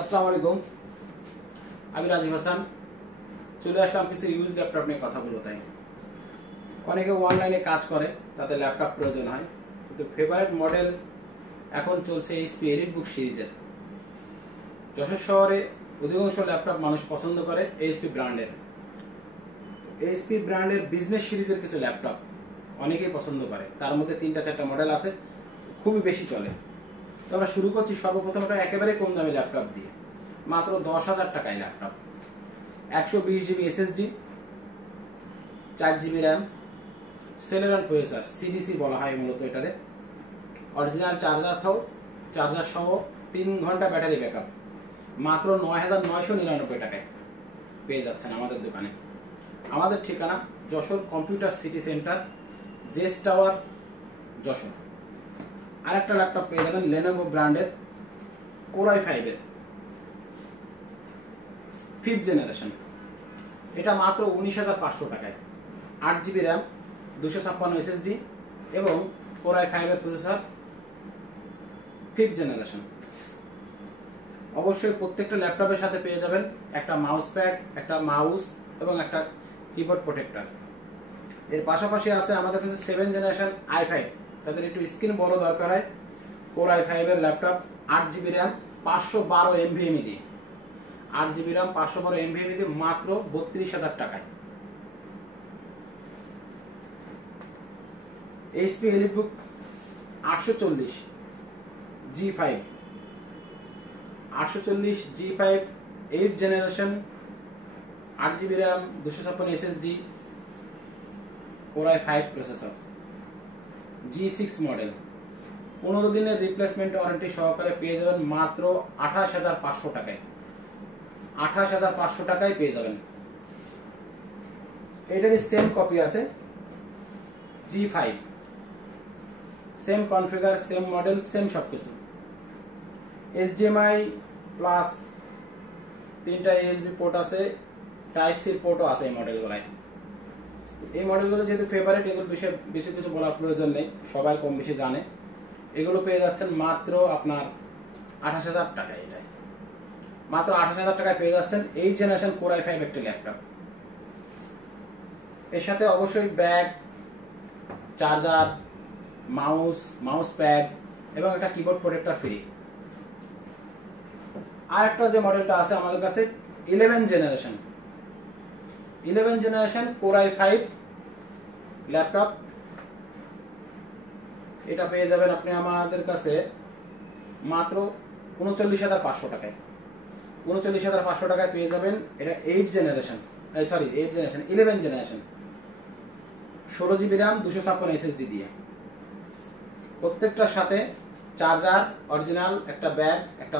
আসসালামু আলাইকুম, আমি রাজীব হাসান চলে আসলাম কিছু ইউজ ল্যাপটপ নিয়ে কথা বলবো। তাই অনেকে অনলাইনে কাজ করে, তাদের ল্যাপটপ প্রয়োজন হয়, কিন্তু ফেভারিট মডেল এখন চলছে এইচপি এলিটবুক সিরিজের। যশোর শহরে অধিকাংশ ল্যাপটপ মানুষ পছন্দ করে এইচপি ব্র্যান্ডের। এইচপি ব্র্যান্ডের বিজনেস সিরিজের কিছু ল্যাপটপ অনেকেই পছন্দ করে, তার মধ্যে 3-4টা মডেল আছে, খুবই বেশি চলে। তো আমরা শুরু করছি সর্বপ্রথম একটা একেবারে কম দামি ল্যাপটপ দিয়ে, মাত্র 10,000 টাকায় laptop. 120 GB SSD, 4 GB RAM, Celeron processor, CDC বলা হয় মূলত এটারে। অরিজিনাল চার্জার সহ 3 ঘন্টা ব্যাটারি ব্যাকআপ, মাত্র 9,999 টাকায় পেয়ে যাচ্ছেন আমাদের দোকানে। আমাদের ঠিকানা যশোর কম্পিউটার সিটি সেন্টার, জেস টাওয়ার, যশোর। আরেকটা ল্যাপটপ পেয়ে যাবেন লেনোভো ব্র্যান্ডের কোর i5 এর 5th জেনারেশন। এটা মাত্র 19,500 টাকায়, 8 জিবি র্যাম, 256 এসএসডি এবং কোর i5 এর প্রসেসর, 5th জেনারেশন। অবশ্যই প্রত্যেকটা ল্যাপটপের সাথে পেয়ে যাবেন একটা মাউস প্যাড, একটা মাউস এবং একটা কিবোর্ড প্রোটেক্টর। এর পাশাপাশি আছে আমাদের কাছে 7th জেনারেশন i5, তাদের একটু স্ক্রিন বড় দরকার হয়। কোর i5 এর ল্যাপটপ, 8 জিবি র্যাম, 512 এমভিএমই দিয়ে, 8 জিবি র্যাম, 512 এমভিএমই দিয়ে মাত্র 32,000 টাকায়। HP EliteBook 840 G5, 840 G5 8th generation, 8 GB RAM, 256 SSD, core i5 processor, G6 model. 15 দিনের রিপ্লেসমেন্ট ওয়ারেন্টি সহকারে পেয়ে যাবেন মাত্র 28,500 টাকায়। 28,500 টাকায় পেয়ে যাবেন। এটারই সেম কপি আছে G5, same configure, same model, same সবকিছু। HDMI প্লাস 3টা USB পোর্ট আছে, টাইপ সি পোর্টও আছে এই মডেলগুলোয়। এই মডেলগুলো যেহেতু ফেভারিট, এগুলো বেশি কিছু বলার প্রয়োজন নেই, সবাই কম বেশি জানে। এগুলো পেয়ে যাচ্ছেন মাত্র আপনার 28,000 টাকায়। এটাই মাত্র 28,000 টাকায় পেয়ে যাচ্ছেন 8th জেনারেশন কোর i5 একটি ল্যাপটপ। এর সাথে অবশ্যই ব্যাগ, চার্জার, মাউস প্যাড এবং একটা কিবোর্ড প্রোটেক্টর ফ্রি। আর একটা যে মডেলটা আছে আমাদের কাছে 11th generation core i5 laptop. এটা পেয়ে যাবেন আপনি আমাদের কাছে মাত্র 39,500 টাকায়। 39,500 টাকায় পেয়ে যাবেন। এটা 11th generation, 16 GB RAM, 256 SSD দিয়ে। প্রত্যেকটার সাথে চার্জার অরিজিনাল, একটা ব্যাগ, একটা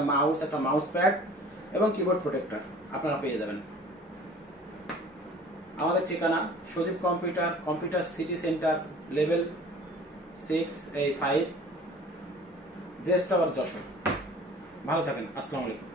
মাউস প্যাড এবং কিবোর্ড প্রোটেক্টর আপনারা পেয়ে যাবেন। আমাদের ঠিকানা Sajib computer city centre, level 6-5, Jess tower, Jessore. ভালো থাকেন, আসসালামু আলাইকুম।